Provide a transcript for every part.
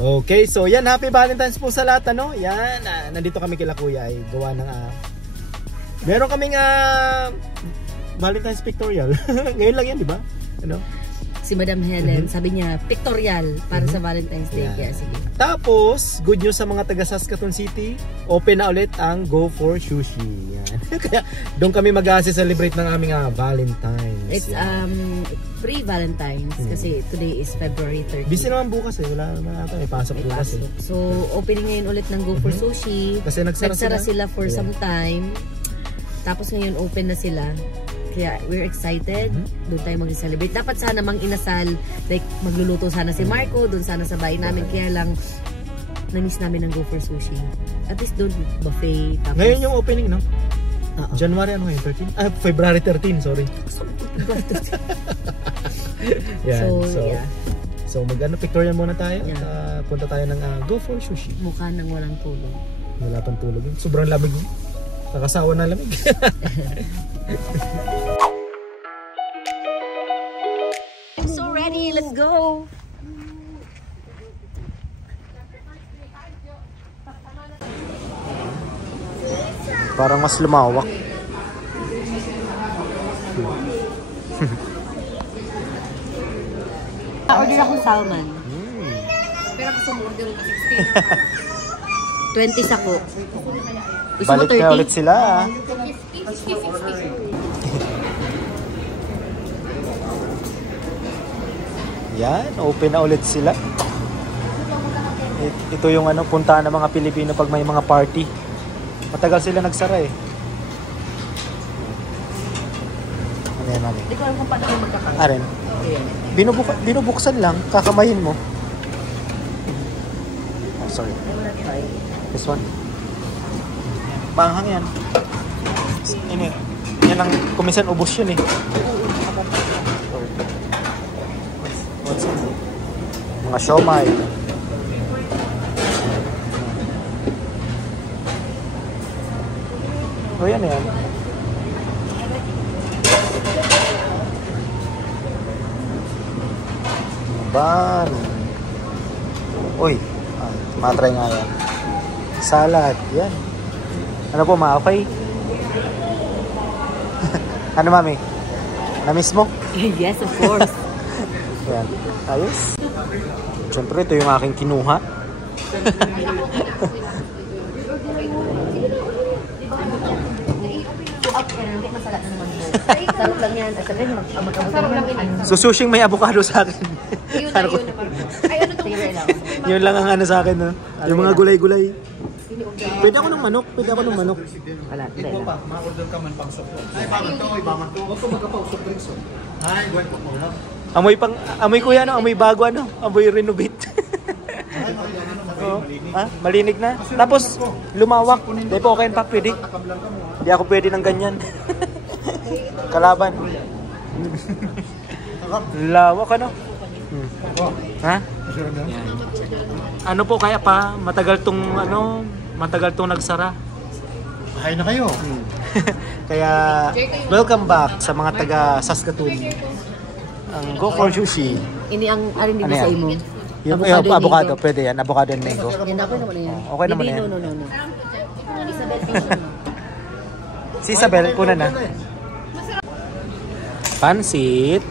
Okay, so yan, happy Valentine's po sa lahat, ano? Yan, nandito kami kila Kuya ay gawa ng meron kaming Valentine's pictorial. Ngayon lang yan, di ba? Ano? Si Madam Helen, sabi niya, pictorial para sa Valentine's Day. Kaya sige. Tapos, good news sa mga taga Saskatoon City, open na ulit ang Go for Sushi. Yan. Kaya doon kami mag-celebrate ng aming Valentine's. It's pre-Valentine's kasi today is February 13. Busy naman bukas eh. Wala naman ata. May pasok bukas eh. So, opening ngayon ulit ng Go for Sushi. Kasi nagsara sila for some time. Tapos ngayon open na sila. Kaya we're excited. Doon tayo mag-celebrate. Dapat sana mang inasal. Like, magluluto sana si Marco. Doon sana sa bahay namin. Kaya lang, na-miss namin ang Go for Sushi. At least doon, buffet. Tapos, ngayon yung opening, no? January ano ngayon? 13? February 13, sorry. Yan. So mag-ano, pictorial muna tayo. At punta tayo ng Go for Sushi. Mukha nang walang tulog. Wala pang tulog. Sobrang lamig. Kakasawa na lamig. So ready, let's go! Parang mas lumawak. Order ako salmon. Pero gusto mo order ko 20 sako. Gusto Balik na ulit sila. 60. Yan, open na ulit sila. Ito yung puntahan ng mga Pilipino pag may mga party. Matagal sila nagsara eh. Ano yan, mami? Hindi ko alam kung paano kayo magkakaroon. Aren? Binubuksan lang, kakamayin mo. Oh, sorry. This one. Panghang yan. Yan ang kumisan ubos yun eh. What's in it? Mga siomai. O yan yan. Ban. Uy, matry nga yan. Salad, yan. Ano po, ma-okay? Ano, mami? Na-miss mo? Yes, of course. Yan. Ayos. Siyempre, ito yung aking kinuha. Sarap lang yan. At sabihin, So, sushing may avocado sa akin. Yun lang ang ano sa akin. No? Yung mga gulay-gulay. Pwede ako ng manok. Wala. Ito pa, ma-order ka man pang sopro. Ay, baman to. Huwag ko magkapausok drinks. Ay, gawin ko mo. Amoy kuya, no? Amoy bago, ano? Amoy renovate. Malinig na. Tapos, lumawak. Di po okay pa, pwede. Hindi ako pwede ng ganyan. Kalaban. Lawak, ano? Ha? Ano po kaya pa? Matagal tong nagsara. Bahay na kayo. Kaya, welcome back sa mga taga Saskatoon. Ang Go for Sushi. Ini ang arinig mo sa imo. Yung avocado, pwede yan. Avocado and mango. Yan, okay naman yan. Okay naman yan. No. Isabel, Si Isabel, kuna na. Pansit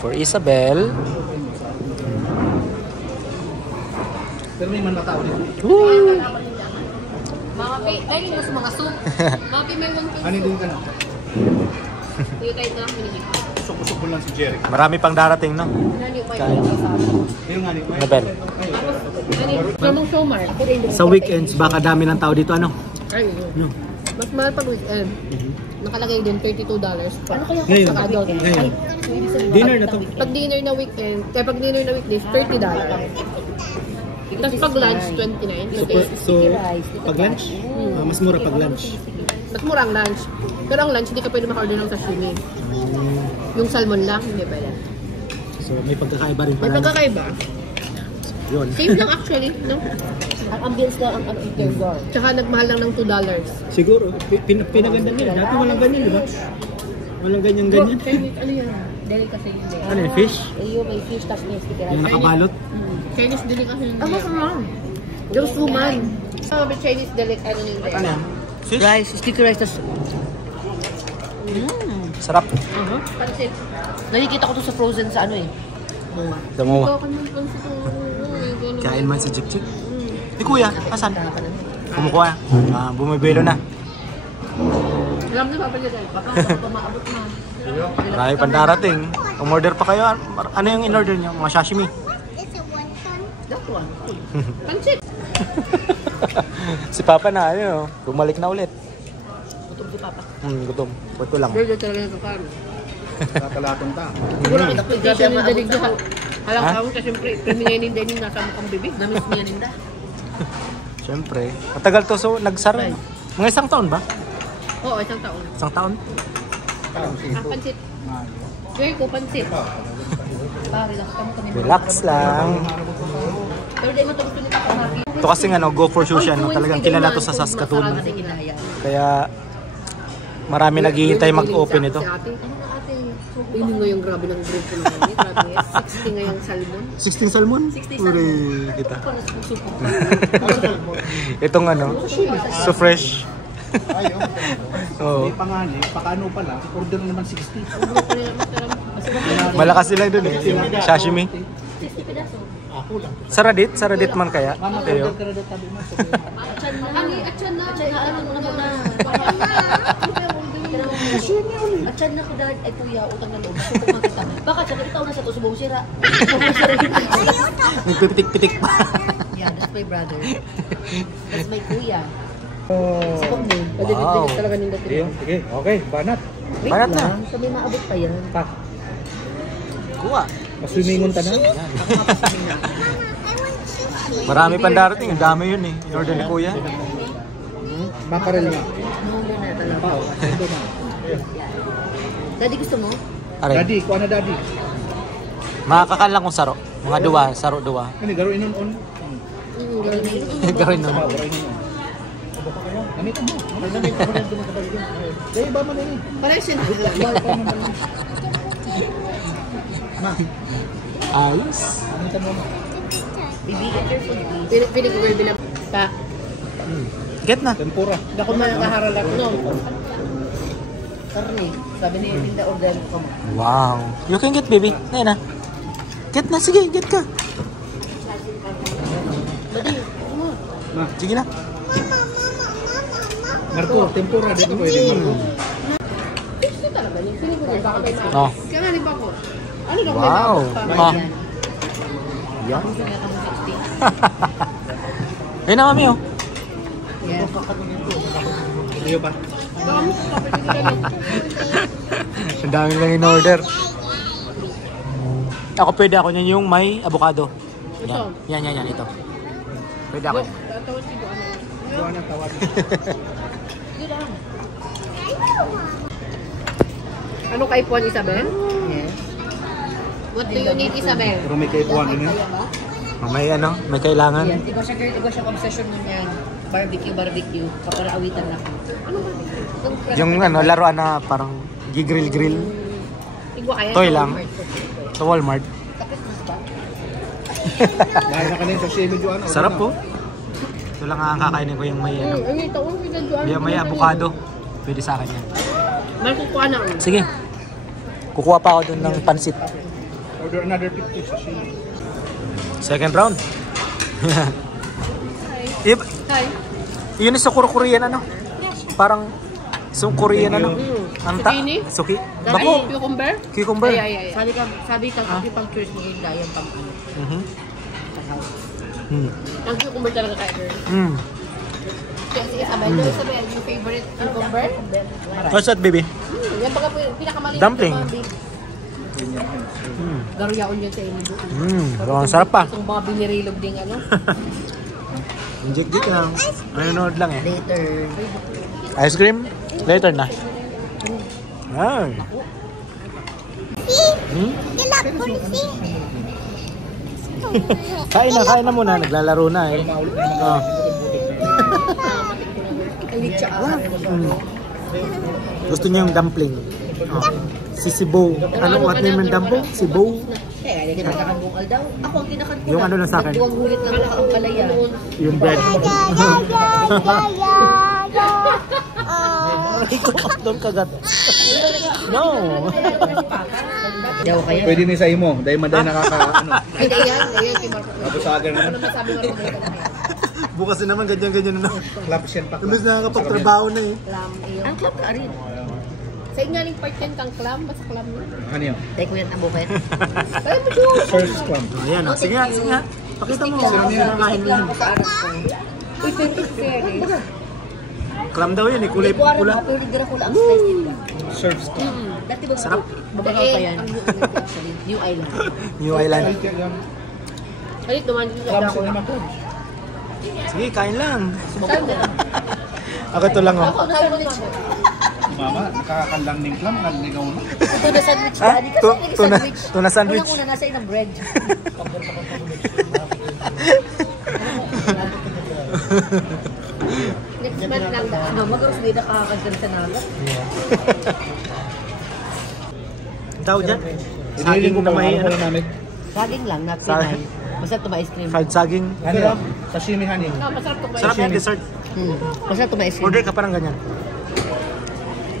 for Isabel. Pero may man matao dito. Mga dahil mo sa mga soup. Mga may one piece. Ano din ka na? Tuyo tayo na minigit. Usok-usok mo lang si Jerry. Marami pang darating, no? Nabel. Namang showmar. Sa weekends, baka dami ng tao dito, ano? Ay, mas mahal pag weekend. Nakalagay din $32. Ano kaya ngayon? Sa adult? Ngayon. Dinner na to. Pag dinner na weekend, kaya pag dinner na weekdays, $30. Tapos pag lunch, $29. So, pag lunch? Mas mura pag lunch. Mas mura ang lunch. Pero ang lunch, hindi ka pwede maka-order ng sashimi. Yung salmon lang, hindi pwede. So, may pagkakaiba rin pala. May pagkakaiba. Yun. Same lang actually, no? ang ambience lang ang intergar. Tsaka nagmahal lang ng $2. Siguro, pinaganda nila. Dati walang ganyan, di ba? Walang ganyan-ganyan. Ano yan? Delicacy yun. Ano yung fish? Yung may fish, tapos may sticker. Yung nakabalot? Chinese delicacy yun. Ano naman? Yung suman. Sabi Chinese delicacy, ano yun? Ano yan? Fish? Rice, sticky rice. Tas... Sarap. Pansit. Nakikita ko to sa frozen sa ano eh. Bunga. Damo. Ito ako ng pansit. Kain man si Jik-Jik. Eh kuya, asan? Kumukuha. Bumibelo na. Alam na Papa Joel. Baka maabot na. Marami pang darating. Umorder pa kayo. Ano yung in-order niyo? Mga sashimi. That one. Pansit. Si Papa na, ano, bumalik na ulit. Gutom si Papa. Gutom. Pwede lang. Burger talaga yung kakaro. Kakalatong ta. Siguro ang expectation ng dalig Grabe doon. Halang kawin kasi siyempre, premingay ni Denny nasa mukhang bibig. Namiss niya ninda. Siyempre. Matagal to, so nagsara. Mga isang taon ba? Oo, isang taon. Isang taon? Pansit. Gawin ko, pansit. Relax kami kami. Relax lang. Pero di mo ito gusto ni Papa Maki. Ito kasi ano, Go for Sushi, no? Talagang kilala to sa Saskatoon. Kaya marami naghihintay mag-open ito. Si ate. Ini nga yung grabe ng group ko naman. Grabe. 60 nga yung salmon. 16 salmon? 60 Uri, kita. Itong ano, so fresh. Ayaw. Oo. May pangani, pakano pa lang, order naman 60. Malakas sila dun eh. Sashimi. 60 pedaso. Ako lang. Saradit man kaya. Mama, Tayo. order ka na daw tabi mo. Atyan na. Atyan na. Atyan na. Ano mo naman na. Atyan na ko dahil ay kuya, utang na loob. Gusto ko makita. Baka siya, itaw na sa to, subong sira. Nagpipitik-pitik pa. Yeah, that's my brother. That's my kuya. Oh. Subong mo. Wow. Talaga nila Sige, sige. Okay, banat. Wait Bayad na. lang, sabi maabot pa yan. Pa. Kuha. Maswimingon ta na. Marami pang darating. Ang dami yun eh. In-order ni Kuya. Makarel na. Mahuli na talaga. Pao. Ito na. Daddy, gusto mo? Aray. Daddy, kuha na daddy. Makakakan lang kung saro. Mga duwa, saro duwa. Ano, garo inon on. Gawin nun. Garo inon on. Gamit mo. Gamit mo. Dahil ba man ini? Paresin. Ma, Ayos. gamitan mo ma. Bibi, get your food, please. Pili ko kayo bilang pa. Get na. Tempura. Dako man nakaharala ko. No. Karne. Sabi ni Linda, order ko mo. Wow. You can get, baby. Ngayon na. Get na. Sige, get ka. Ma, Sige na. Marco, tempura dito pwede Marco. Gusto talaga niya. Pili ko kayo. Baka may mga. Oh. Kaya nga ba ko? Ano daw may Wow. mga Ma. Yan. Ayun na, mami, oh. Yeah. Iyo pa. Dami sa kapatid nila lang. Ang dami lang in-order. Ako pwede ako niyan yung may avocado. Ito. Yan. Yan. Ito. Pwede ako. Tatawad si Buana. Kuha na tawad. Ano kay Puan Isabel? Yes. What do you need, Isabel? Pero may kaipuan din eh. May ano, may kailangan. Yan, ikaw siya obsession nun yan. Barbecue. Kapara-awitan na. Yung ano, laruan na parang gigrill-grill. Igwa kaya? Toy lang. Sa Walmart. Dahil na kanina sa semi jo ano. Sarap po. Ito lang ang kakainin ko yung may ano. Ang ito, ang pinagduan. Yung may avocado. Pwede sa akin yan. May kukuha na. Sige. Kukuha pa ako dun ng pansit. Order another 50 sa semi. Second round. Hi. Yun yung Korean ano? Parang Korean ano? Anta? Zucchini? Suki? Ay, Bako? cucumber? Cucumber? Ay. Sabi ka, pang choice mo yung dayan pang ano. Mhm. Hmm. Ang cucumber talaga kaya, girl. Hmm. Kaya si Isabel, Isabel, yung favorite cucumber? What's that, baby? Yan baga po yung pinakamaliit. Dumpling. Garuyaon yan sa inyo. Ang sarap pa. Itong mga binirilog ding ano. Inject lang. Nanonood lang eh. Later. Ice cream? Later na. Ay. Kain na muna. Naglalaro na eh. Oh. Gusto niya yung dumpling. Oh. Si Bo. Ano name ng dumpling? Si Bo. Kaya hindi ka nakakabungal daw. Ako ang kinakan ko Yung ano lang sa akin. Nagduwang hulit lang ako ang palaya. Yung bread. Doon kagat. No. Daw kaya. Pwede ni sa imo, dahil maday nakaka, ano. Ay, ayan si Marco. Tapos sa akin Ano naman, naman sabi Marco? Bukas na naman ganyan-ganyan na. clap siya pa. Imbes na nakakapagtrabaho na eh. Ang club ka rin. Sa ingaling part yan kang clam, basta clam mo. Ano yun? Dahil ko yan ang bukay. Ay, mo doon. First club. Ayan o. Sige nga, sige nga. Pakita mo. Sinakain mo yun. Uy, pero fairness. Clam daw yan eh. Kulay pula. Pero nagdara ko lang ang slice nila. Surf's club. Dati ba Sarap. Babagaw pa yan. New Island. New Island. Ay, duman dito sa Club ako. sila naman po. Sige, kain lang. Saan na? Ako ito lang oh. Ako, saan mo dito? Mama, nakakalang ng club, naligaw na. Tuna sandwich Ah, daddy. Kasi naging tuna- sandwich. tuna sandwich. Unang-una nasa inang bread. Next month lang daan. Ano, mag-roast din nakakaganda sa nagat. Tao dyan. Inihiling ko na pa, may ano ano. pala namin? Saging lang, not Sa- pinay. Basta ito ice cream. Fried saging. Ano yun? Sashimi honey. No, masarap to. Sarap yan, dessert. Basta ito ice cream. Order ka parang ganyan.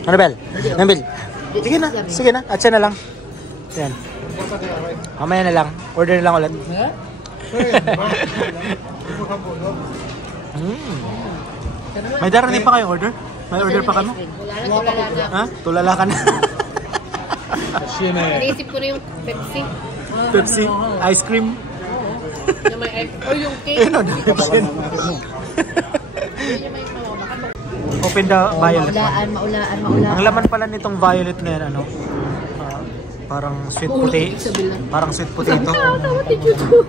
Ano, Bel? Nabil? Sige na, sige na. At siya na lang. Yan. Mamaya na lang. Order na lang ulit. May darating pa kayong order? May order pa kamo? Wala na, tulala na. Ha? Tulala ka na. Sashimi. Naisip ko na yung Pepsi. Pepsi, ice cream. Na may ice. Or yung cake. Ayun o, option. Yun yung may baka Open the violet. Maulaan. Ang laman pala nitong violet na yan, ano? Parang sweet potato. Parang sweet potato. Tama, teacher ko.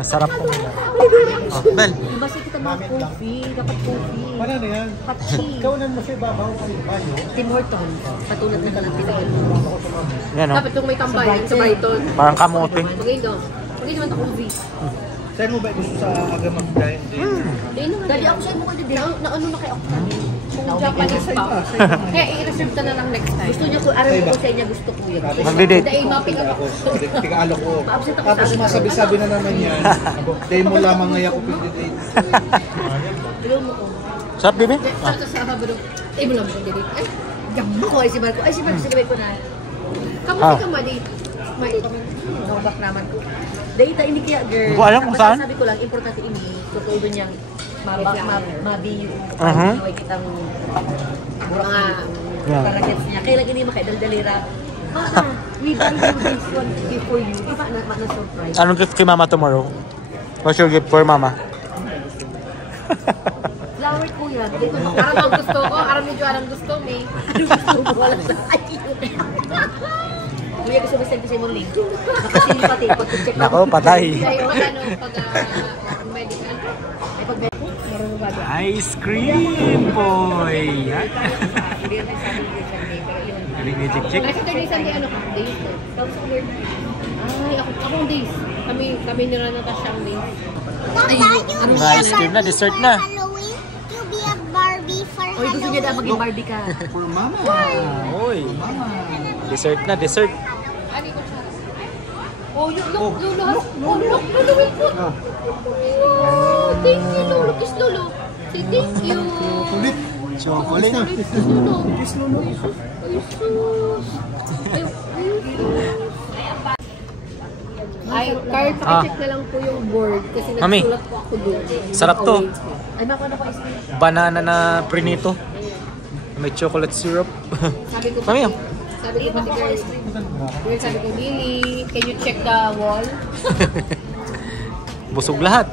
Sarap po nila. Oh, Bel. Basta kita mga coffee. Dapat coffee. Ano na yan? Patsi. Kaunan mo siya babaw kayo banyo. Tim Horton. Patulad na ka ng pinagin. Yan o. Dapat yung may tambayan sa Brighton. Parang kamote. Magay daw. Magay naman ako movie. Saan mo ba gusto sa aga mag-dine? Dali ako sa'yo mo din. Naano na kay Octa? Kung Japanese pa. Kaya i-reserve ka na lang next time. Gusto niya ko, aram ko sa inyo gusto ko yun. Magdi-date. Dahil mapick up. Ako, tigalo ko. Pa-absent ako Tapos sa masabi-sabi na naman yan. Dahil mo lamang ngayon ako pindi-date. Tulong mo ko. Sarap, bibi? Sa Sabado. Eh, mo lang mo dito. Ay, Ako ay si Marco. Ay si Marco, sinabay ko na. kamusta ka mali? May Nakabak naman ko. Data ini kaya girl. Hindi ko alam kung Basta saan. Sabi ko lang, importante ini. Totoo doon yung mabi yung Mhm. ay kitang mga Yeah. paragets niya. Kaya lagi niya makaidaldalira. Mama, we buy you this one gift for you. Di ba na-surprise? Anong gift kay mama tomorrow? What's your gift for mama? Flower ko yan. Dito mo. aram ang gusto ko, aram medyo aram gusto may. Wala sa akin. Kuya, gusto mo send ko sa imong link. Nakasili pati. Pag-check Nako, patay. Dahil pag ano, pag medical, Ay, pag marunong bago. Ice cream, boy! Yan. Hindi naman sabi ko sa day, pero yun. Galing ni Chick Chick. Ay, Saturday, Sunday, ano ka? Days. Tapos ako weird. Ay, akong days. Kami nila Natasha ang days. Ang ice cream na, dessert na. Halloween, you'll be a Barbie for Oy, gusto niya daw maging Barbie ka. For mama. Oy. Dessert na, dessert. Ani ko siya. Oh, look, Lolo, wait po. Oh, thank you, Lolo. Kiss Lolo. Say thank you. Ulit. Chocolate. Kiss Lolo. Kiss Lolo. Ay, sus. Ay, Carl, pakicheck na lang po yung board kasi Mami. nagsulat po ako doon. Sarap to. Ay, makuha na ko ice cream. Banana na prinito. May chocolate syrup. Sabi ko Mami, sabi ko pati girl, sabi ko, Lily, can you check the wall? busog lahat.